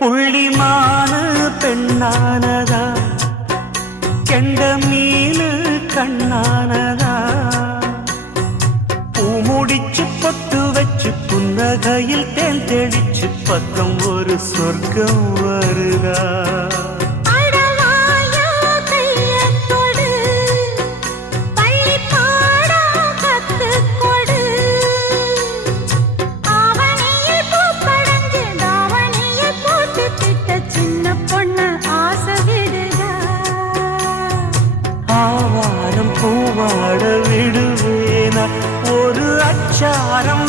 புள்ளிமானு பெண்ணானதா, கெண்ட மீனு கண்ணானதா, பூ முடிச்சு பொட்டு வச்சு புன்னகையில் தேன் தெளிச்சு பக்கம் ஒரு சொர்க்கம் வருதா. ஆவாரம் பூவாட விடுவேனா ஒரு அச்சாரம்